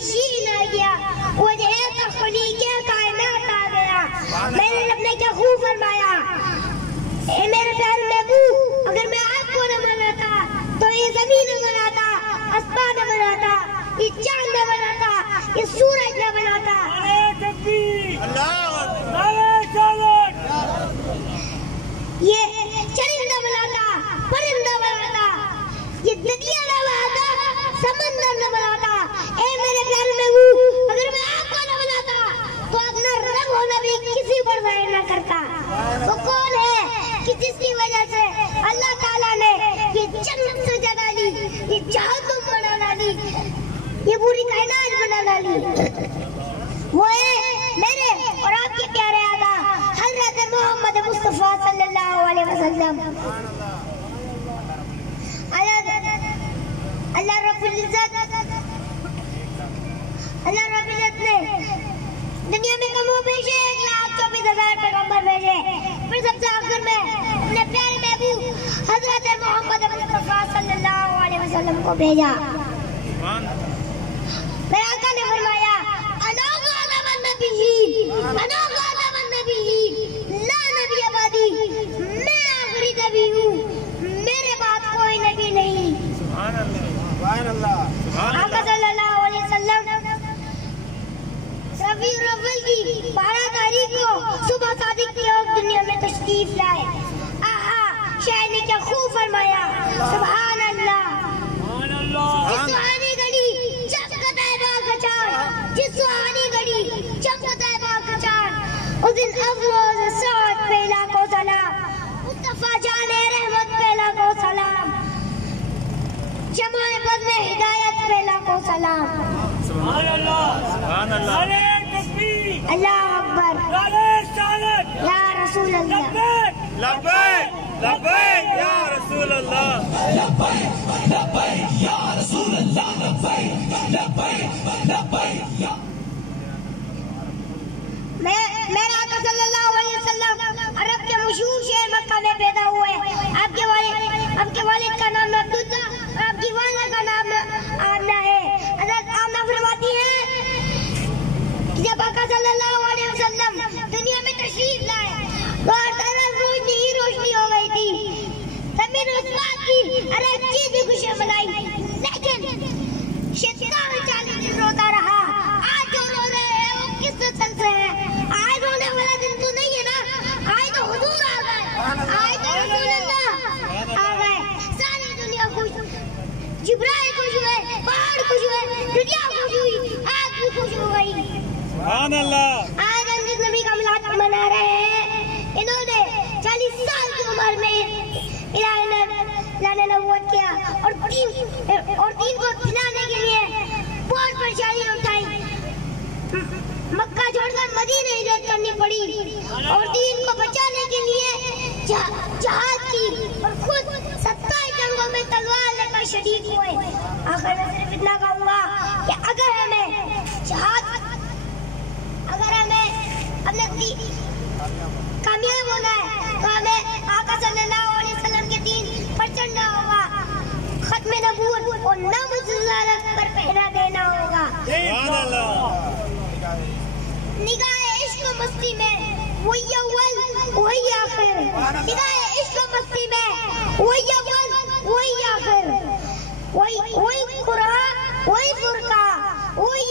नशीन आ गया, वजह तख्लीक़ कायनात आ गया। मेरे रब ने क्या खूब फरमाया, ए मेरे प्यारे महबूब, अगर मैं आपको न बनाता तो ये जमीन न बनाता, आसमान न बनाता, ये चांद न बनाता, ये सूरज न बनाता, ये चरिंदा बनाता, परिंदा बनाता, ये नदियां न बनाता, समंदर न बनाता। ए मेरे प्यारे महबूब, अगर मैं आपको न बनाता तो अपना रब होना भी किसी पर जाहिर न करता। वो कौन है कि जिसकी वजह से अल्लाह ताला ने ये जन्नत सजा डाली, ये जहन्नम बना डाली, ये पूरी कायनात बना डाली। वो है मेरे और आपके प्यारे आका हज़रत मोहम्मद मुस्तफा सल्लल्लाहु अलैहि वसल्लम। अल्लाह रब्बुल इज्जत ने दुनिया में कमो भेजे 1,24,000 पैगंबर भेजे, फिर सबसे आखिर में अपने प्यारे महबूब हज़रत मोहम्मद मुस्तफा सल्लल्लाहु अलैहि वसल्लम को भेजा। मेरे आका ने फरमाया, अना ख़ातमुन नबिय्यीन, अना ख़ातमुन नबिय्यीन, ला नबी अबादी, मैं आखिरी नबी हूँ, मेरे बाद कोई नबी नहीं। आका सल्लल्लाहु अलैहि वसल्लम रबीउल अव्वल की 12 तारीख को सुबह सादिक के वक्त दुनिया में तशरीफ लाए। आहा, शायर ने क्या खूब फरमाया, सुभान अल्लाह। जिस सुहानी घड़ी चमकता है बाग का चाँद, जिस सुहानी घड़ी चमकता है बाग का चाँद, उस दिन अफरोज साद पे लाखों सलाम, मुस्तफा जाने रहमत पे लाखों सलाम, जमाए बदले हिदायत पे लाखों सलाम। सुभान अल्लाह, सुभान अल्लाह, अल्लाह अकबर, या रसूल अल्लाह, लब्बैक लब्बैक या रसूल अल्लाह, लब्बैक लब्बैक या रसूल अल्लाह, लब्बैक लब्बैक लब्बैक या। मेरा आका सल्लल्लाहु अलैहि वसल्लम अरब के मशहूर शहर मक्का में पैदा हुए। आपके वालिद का नाम अब्दुल्ला और आपकी वालिदा का नाम आमना है। हज़रत आमना फरमाती है कि जब आका सल्लल्लाहु अलैहि वसल्लम दुनिया में तशरीफ लाए तो हर तरफ रोशनी ही रोशनी हो गई थी। तभी उस बात की अरे चीज भी खुशी मनाई, लेकिन शैतान 40 दिन रोता रहा। आज जो रो रहे हैं वो किससे चल रहे हैं? आज रोने वाला दिन तो नहीं है ना, आज तो हुजूर आ गए, आज तो रसूल अल्लाह आ गए। सारी दुनिया खुश, जिब्राइल खुश हुए, पहाड़ खुश हुए, दुनिया खुश हुई, आग भी खुश हो गई। सुभान अल्लाह। आज हम जिस नबी का मिलाद मना रहे हैं, इन्होंने 40 साल की उम्र में इलाही ने नबूवत किया और दीन को खिलाने के लिए बहुत परेशानी उठाई। मक्का छोड़कर मदीने हिजरत करनी पड़ी और दीन को बचाने के लिए जहाद की और खुद 27 जंगों में तलवार लेकर शहीद हुए। आखिर में सिर्फ इतना कहूँगा कि अगर हमें अपने कामयाब होना है तो हमें आका सल्लल्लाहु अलैहि वसल्लम के दीन पर चढ़ना होगा, खत्म नबूवत और नाम रिसालत पर पहरा देना होगा। निगाहे इश्क मस्ती में वही अव्वल वही आखिर, निगाहे इश्क मस्ती में वही अव्वल वही आखिर, वही कुरान वही फुरका वही